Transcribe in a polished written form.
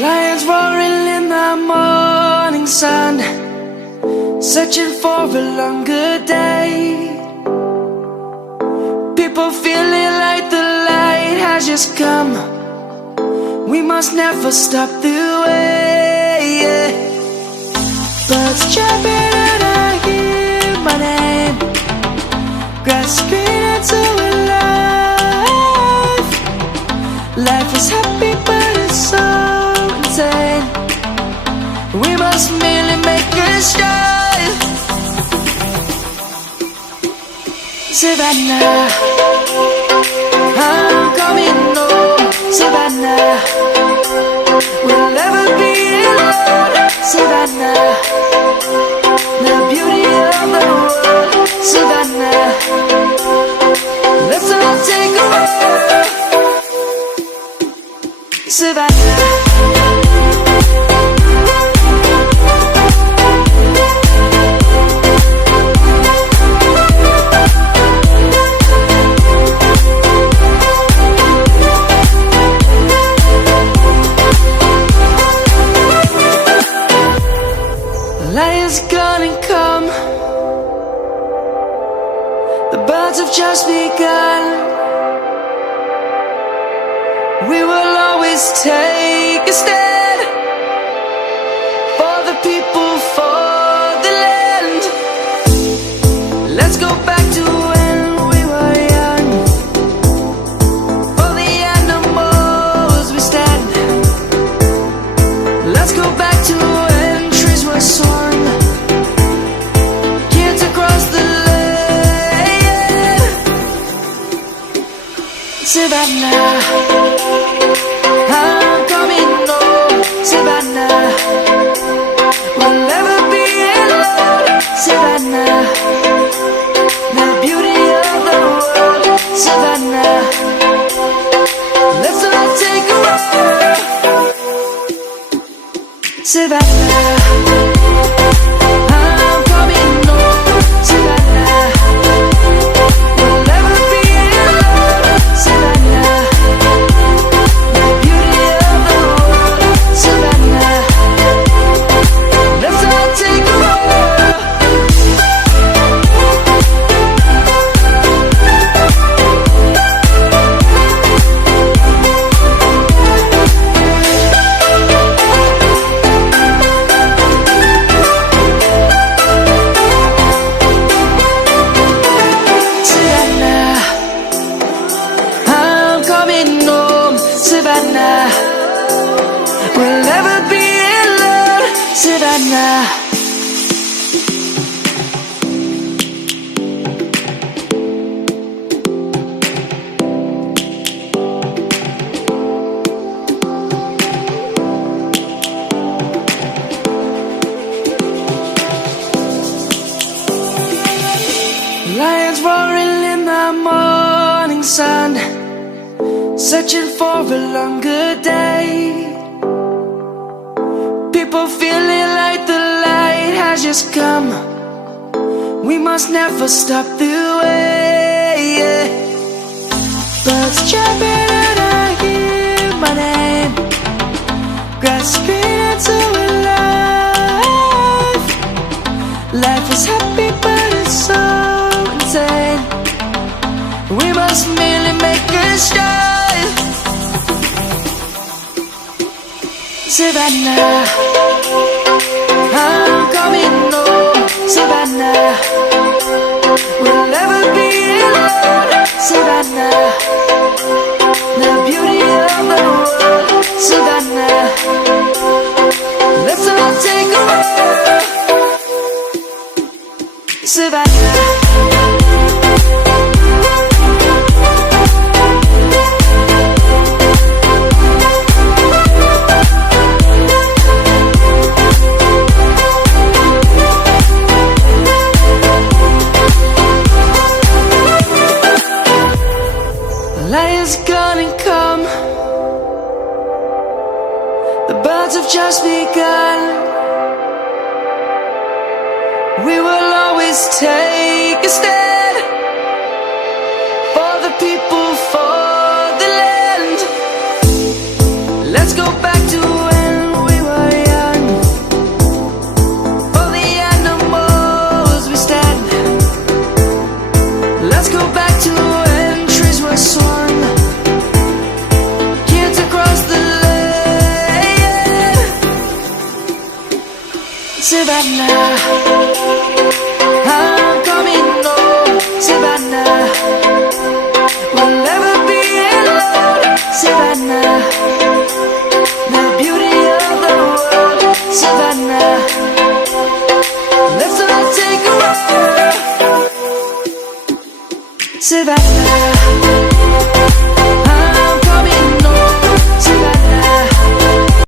Lions roaring in the morning sun, searching for a longer day. People feeling like the light has just come. We must never stop the way. Birds chirping and I hear my name, grasping into a life. Life is happy but it's so insane. We must merely make a start. Savannah, I'm coming home. Savannah, we'll never be alone. Savannah, the beauty of the world. Savannah, let's all take a walk. Savannah. Lion's gonna come. The birds have just begun. We will always take a stand for the people, for the land. Let's go back to when we were young. For the animals we stand. Let's go back to when trees were soaring. Savannah, I'm coming home. Savannah, we'll never be alone. Savannah, the beauty of the world. Savannah, let's all take a walk. Savannah, I'm coming home. Savannah, we'll never be alone. Savannah, the beauty of the world. Savannah, let's all take a walk. Savannah, I'm coming home. Savannah, we'll never be alone. Savannah. Lions roaring in the morning sun, searching for a longer day. People feeling like the light has just come. We must never stop the way. Birds chirping and I hear my name, grasping into a life. Life is happy but it's so insane. We must merely make a start. Savannah, I'm coming home. Savannah, we'll never be alone. Savannah, the beauty of the world. Savannah, let's all take a walk. Savannah. morning come, the birds have just begun. We will always take a stand for the people, for the land. Let's go back to when we were young. For the animals we stand. Let's go back to when trees were swung, kids across the land. Savannah.